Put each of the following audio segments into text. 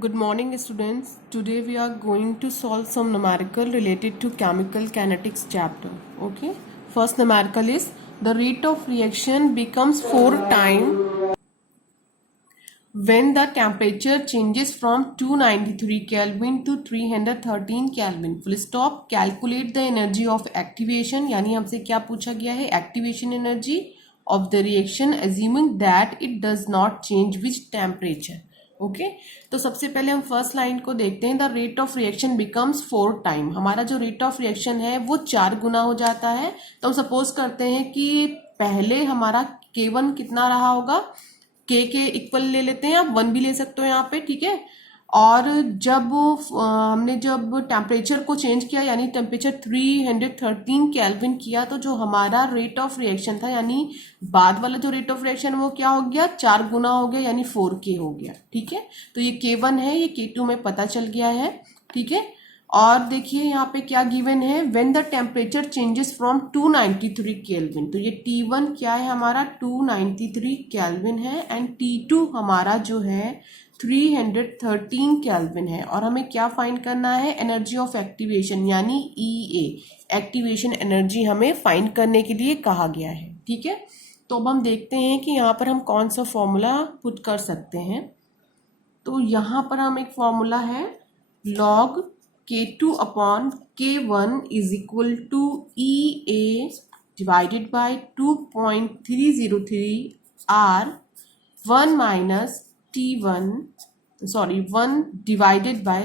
Good morning, students. Today we are going to solve some numerical related to chemical kinetics chapter. Okay. First numerical is the rate of reaction becomes 4 times when the temperature changes from 293 Kelvin to 313 Kelvin. Full stop. Calculate the energy of activation. यानी हमसे क्या पूछा गया है? Activation energy of the reaction assuming that it does not change with temperature. Okay तो सबसे पहले हम फर्स्ट लाइन को देखते हैं. The rate of reaction becomes 4 time. हमारा जो रेट ऑफ रिएक्शन है वो 4 गुना हो जाता है. तो हम सपोज करते हैं कि पहले हमारा K1 कितना रहा होगा, K के इक्वल ले लेते हैं, आप 1 भी ले सकते हो यहाँ पे, ठीक है. और जब हमने जब टेम्परेचर को चेंज किया यानी टेम्परेचर 313 केल्विन किया तो जो हमारा रेट ऑफ रिएक्शन था यानी बाद वाला जो रेट ऑफ रिएक्शन वो क्या हो गया, 4 गुना हो गया यानी 4K हो गया. ठीक है, तो ये K1 है, ये K2 में पता चल गया है. ठीक है, और देखिए यहाँ पे क्या गिवन है, when the temperature changes from 293 kelvin. तो ये T1 क्या है हमारा 293 केल्विन है एंड T2 हमारा जो है 313 केल्विन है. और हमें क्या फाइंड करना है, एनर्जी ऑफ एक्टिवेशन यानी EA, एक्टिवेशन एनर्जी हमें फाइंड करने के लिए कहा गया है. ठीक है, तो अब हम देखते हैं कि यहाँ पर हम कौन सा फॉर्मूला पुट कर सकते हैं. तो यहाँ पर हम एक फॉर्मूला है log K2 upon K1 is equal to EA divided by 2.303 R 1 minus T1 1 divided by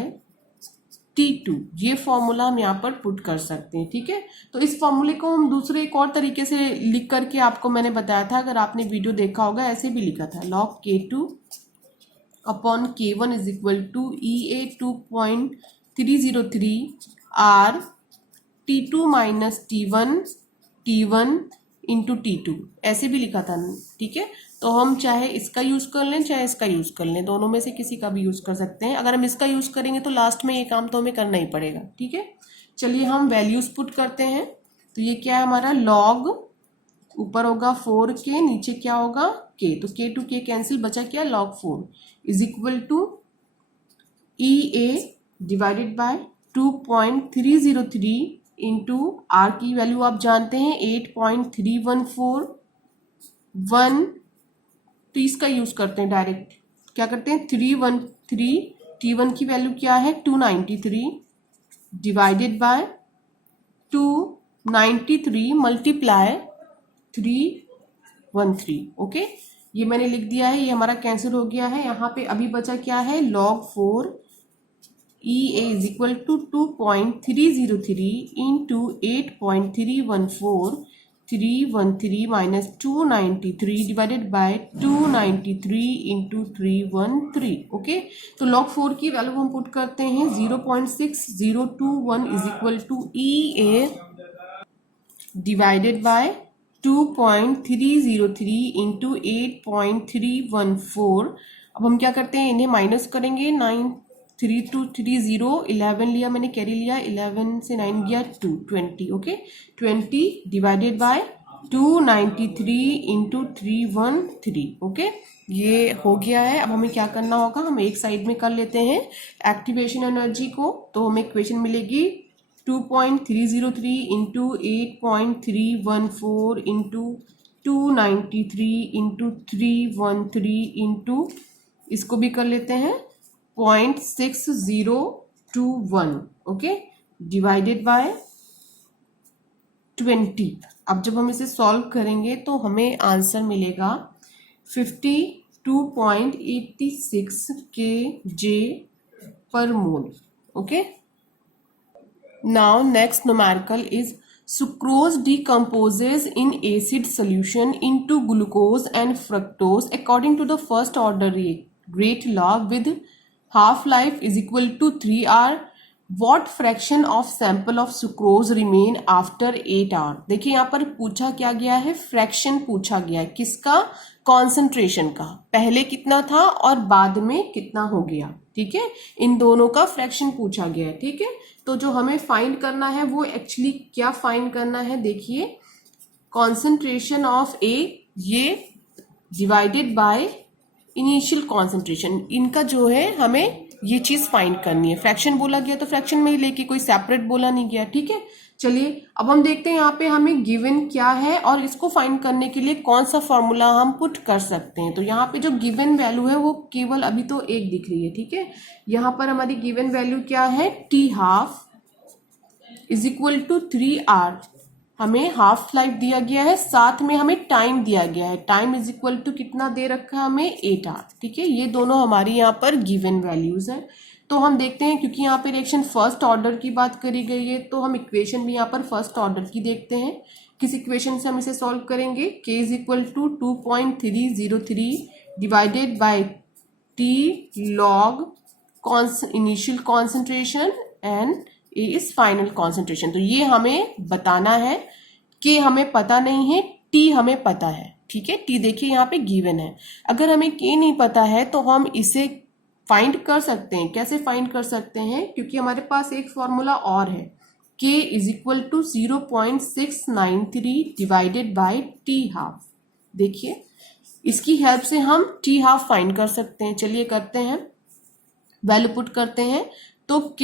T2. ये फॉर्मूला हम यहाँ पर पुट कर सकते हैं. ठीक है, तो इस फॉर्मूले को हम दूसरे एक और तरीके से लिख करके आपको मैंने बताया था, अगर आपने वीडियो देखा होगा ऐसे भी लिखा था, log K2 upon K1 is equal to EA 2.303 R T2 minus T1 into T2, ऐसे भी लिखा था. ठीक है, तो हम चाहे इसका यूज कर लें चाहे इसका यूज कर लें, दोनों में से किसी का भी यूज कर सकते हैं. अगर हम इसका यूज करेंगे तो लास्ट में ये काम तो हमें करना ही पड़ेगा. ठीक है, चलिए हम वैल्यूज पुट करते हैं. तो ये क्या है हमारा log, ऊपर होगा 4K, नीचे क्या होगा K, तो K टू K कैंसिल, बचा क्या log 4 is equal to EA divided by 2.303 into R की वैल्यू आप जानते हैं 8.314 1, तो इसका यूज करते हैं डायरेक्ट, क्या करते हैं 313, T1 की वैल्यू क्या है 293 डिवाइडेड बाय 293 मल्टीप्लाई 313. ओके, ये मैंने लिख दिया है, ये हमारा कैंसिल हो गया है. यहाँ पे अभी बचा क्या है log 4 EA is equal to 2.303 into 8.314 313 minus 293 divided by 293 into 313. Okay, तो log 4 की वैल्यू हम पुट करते हैं 0.6021 is equal to EA divided by 2.303 into 8.314. अब हम क्या करते हैं, इन्हें माइनस करेंगे. 93230 11 लिया मैंने, कैरी लिया, 11 से 9 गया 2 20. Okay, 20 divided by 293 into 313. Okay, ये हो गया है. अब हमें क्या करना होगा, हम एक साइड में कर लेते हैं एक्टिवेशन एनर्जी को. तो हमें इक्वेशन मिलेगी 2.303 इंटू 8.314 इंटू 293 इंटू 313 इंटू, इसको भी कर लेते हैं 0.6021. Okay, divided by 20. अब जब हम इसे सॉल्व करेंगे तो हमें आंसर मिलेगा 52.86 kJ पर मोल. Okay, now next numerical is sucrose decomposes in acid solution into glucose and fructose according to the first order rate law with half life is equal to 3 hour. What fraction of sample of sucrose remain after 8 hour? देखिए यहाँ पर पूछा क्या गया है, fraction पूछा गया है. किसका, कॉन्सेंट्रेशन का, पहले कितना था और बाद में कितना हो गया. ठीक है, इन दोनों का फ्रैक्शन पूछा गया है. ठीक है, तो जो हमें फाइंड करना है वो एक्चुअली क्या फाइंड करना है, देखिए कॉन्सेंट्रेशन ऑफ ए ये डिवाइडेड बाय इनिशियल कॉन्सेंट्रेशन, इनका जो है हमें ये चीज फाइंड करनी है। फ्रैक्शन बोला गया तो फ्रैक्शन में ही लेके, कोई सेपरेट बोला नहीं गया, ठीक है। चलिए अब हम देखते हैं यहाँ पे हमें गिवन क्या है और इसको फाइंड करने के लिए कौन सा फॉर्मूला हम पुट कर सकते हैं। तो यहाँ पे जो गिवन वैल्यू है वो केवल अभी तो एक दिख रही है, ठीक है। यहाँ पर हमारी गिवन वैल्यू क्या है, T½ is equal to 3R। हमें हाफ लाइफ दिया गया है, साथ में हमें टाइम दिया गया है। टाइम इज इक्वल टू कितना दे रखा है हमें, 8R, ठीक है। ये दोनों हमारी यहाँ पर गिवन वैल्यूज हैं। तो हम देखते हैं, क्योंकि यहाँ पे रिएक्शन फर्स्ट ऑर्डर की बात करी गई है तो हम इक्वेशन भी यहाँ पर फर्स्ट ऑर्डर की देखते हैं। किस इक्वेशन से हम इसे सॉल्व करेंगे, K is equal to 2.303 divided by T log initial concentration and A is final concentration. तो ये हमें बताना है कि हमें पता नहीं है, T हमें पता है, ठीक है। T देखिए यहाँ पे गिवन है। अगर हमें K नहीं पता है तो हम इसे फाइंड कर सकते हैं। कैसे फाइंड कर सकते हैं, क्योंकि हमारे पास एक फॉर्मूला और है, K is equal to 0.693 divided by T½ देखिए इसकी हेल्प से हम T½ फाइंड कर सकते हैं। चलिए करते हैं, वैल्यू पुट करते हैं। तो K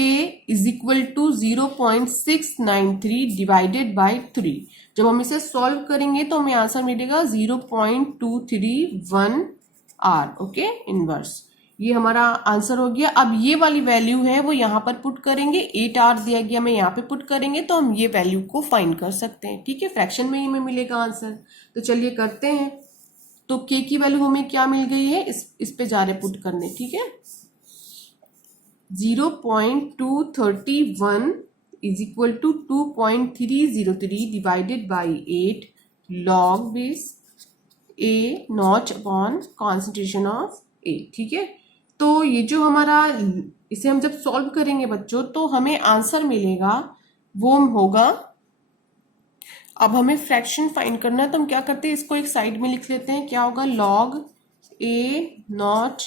is equal to 0.693 divided by 3। जब हम इसे सॉल्व करेंगे तो हमें आंसर मिलेगा 0.231R, ओके, इनवर्स। ये हमारा आंसर हो गया। अब ये वाली वैल्यू है वो यहाँ पर पुट करेंगे, 8R दिया गया, हमें यहाँ पे पुट करेंगे तो हम ये वैल्यू को फाइंड कर सकते हैं, ठीक है। फ्रैक्शन में ही हमें मिलेगा आंसर। तो चलिए करते हैं। तो K की वैल्यू हमें क्या मिल गई है, इस पे जा रहे पुट करने, ठीक है। 0.231 is equal to 2.303 divided by 8 log base A0 upon concentration of A, ठीक है। तो ये जो हमारा, इसे हम जब सॉल्व करेंगे बच्चों तो हमें आंसर मिलेगा, वो होगा, अब हमें फ्रैक्शन फाइंड करना है तो हम क्या करते हैं, इसको एक साइड में लिख लेते हैं। क्या होगा, log A0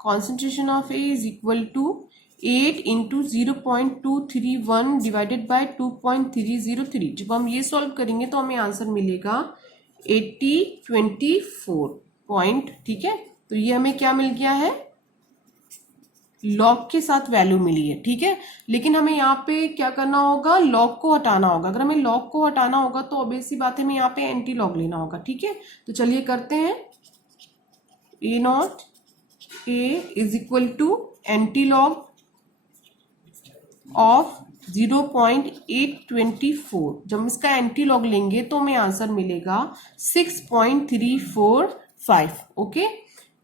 concentration of A is equal to 8 into 0.231 divided by 2.303। जब हम ये सॉल्व करेंगे तो हमें आंसर मिलेगा 8024 पॉइंट, ठीक है। तो ये हमें क्या मिल गया है, लॉग के साथ वैल्यू मिली है, ठीक है। लेकिन हमें यहाँ पे क्या करना होगा, लॉग को हटाना होगा। अगर हमें लॉग को हटाना होगा तो ऑब्वियस सी बात है हमें यहाँ पे एंटी लॉग लेना होगा, ठीक है। तो चलिए करते हैं। A0 is equal to antilog of 0.824। जब हम इसका एंटी लॉग लेंगे तो हमें आंसर मिलेगा 6.345, ओके।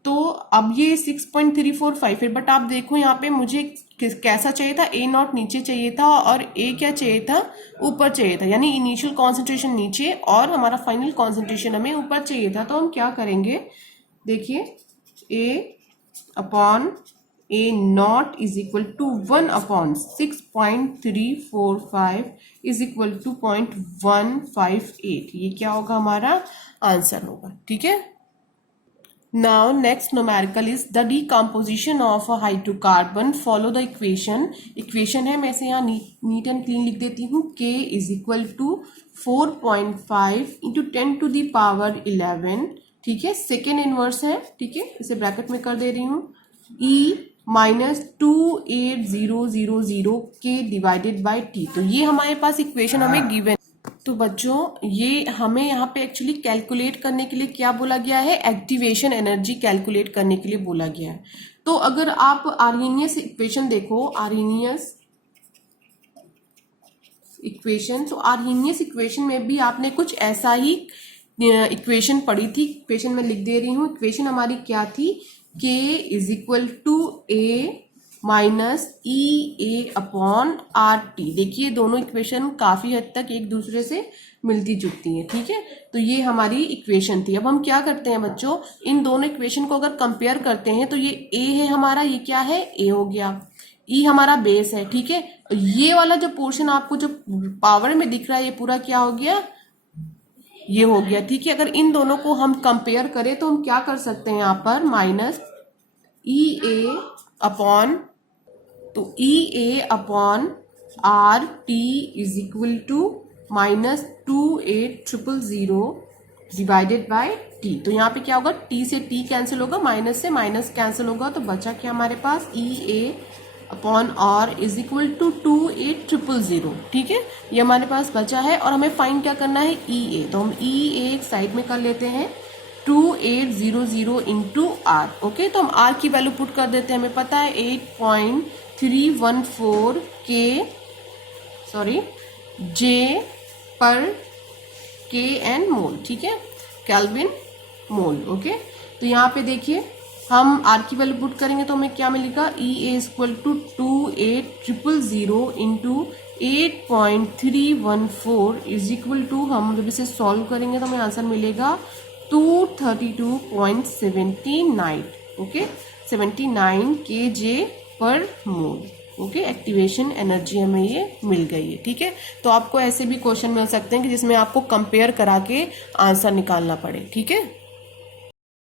तो अब ये 6.345 है, बट आप देखो यहाँ पे मुझे कैसा चाहिए था, A0 नीचे चाहिए था और A क्या चाहिए था, ऊपर चाहिए था। यानी इनिशियल कॉन्सेंट्रेशन नीचे और हमारा फाइनल कॉन्सेंट्रेशन हमें ऊपर चाहिए था। तो हम क्या करेंगे, देखिए A upon A0 is equal to 1 upon 6.345 is equal to 0.158। ये क्या होगा, हमारा आंसर होगा, ठीक है। Now next numerical is the decomposition of a hydrocarbon. Follow the equation. Equation है, मैं इसे यहाँ नीट एंड क्लीन लिख देती हूँ। K is equal to 4.5 into 10 to the power 11, ठीक है। सेकेंड इनवर्स है, ठीक है, इसे ब्रैकेट में कर दे रही हूँ। E minus 28000 K divided by T। तो ये हमारे पास इक्वेशन हमें गिवन। तो बच्चों ये हमें यहाँ पे एक्चुअली कैलकुलेट करने के लिए क्या बोला गया है, एक्टिवेशन एनर्जी कैलकुलेट करने के लिए बोला गया है। तो अगर आप आर्हेनियस इक्वेशन देखो, आर्हेनियस इक्वेशन, तो आर्हेनियस इक्वेशन में भी आपने कुछ ऐसा ही इक्वेशन पढ़ी थी। इक्वेशन में लिख दे रही हूँ। इक्वेशन हमारी क्या थी, K is equal to A minus EA upon RT। देखिए दोनों इक्वेशन काफी हद तक एक दूसरे से मिलती जुलती हैं, ठीक है। तो ये हमारी इक्वेशन थी। अब हम क्या करते हैं बच्चों, इन दोनों इक्वेशन को अगर कंपेयर करते हैं तो ये A है हमारा, ये क्या है, A हो गया। E हमारा बेस है, ठीक है। ये वाला जो पोर्शन आपको जो पावर में दिख रहा है ये पूरा क्या हो गया, ये हो गया, ठीक है। अगर इन दोनों को हम कंपेयर करें तो हम क्या कर सकते हैं, यहाँ पर माइनस EA अपॉन, तो EA upon RT is equal to minus 28000 divided by t. तो यहाँ पे क्या होगा, टी से टी कैंसिल होगा, माइनस से माइनस कैंसिल होगा, तो बचा क्या हमारे पास, E A upon R is equal to 2800। ठीक है, ये हमारे पास बचा है और हमें फाइंड क्या करना है, ई ए। तो हम ई ए एक साइड में कर लेते हैं, 2800 इंटू आर। ओके, तो हम आर की वैल्यू पुट कर देते हैं, हमें पता है 8.314 जे पर के एन मोल। ठीक है, केल्विन मोल। ओके, तो यहाँ पे देखिए हम आर की वैल्यू पुट करेंगे तो हमें क्या मिलेगा, E A equal to 2800 into 8.314 is equal to, हम जब इसे सॉल्व करेंगे तो हमें आंसर मिलेगा 232.79। ओके, 79 kJ पर मोल। ओके, एक्टिवेशन एनर्जी हमें ये मिल गई है। ठीक है, तो आपको ऐसे भी क्वेश्चन मिल सकते हैं कि जिसमें आपको कंपेयर करा के आंसर निकालना पड़े। ठीक है।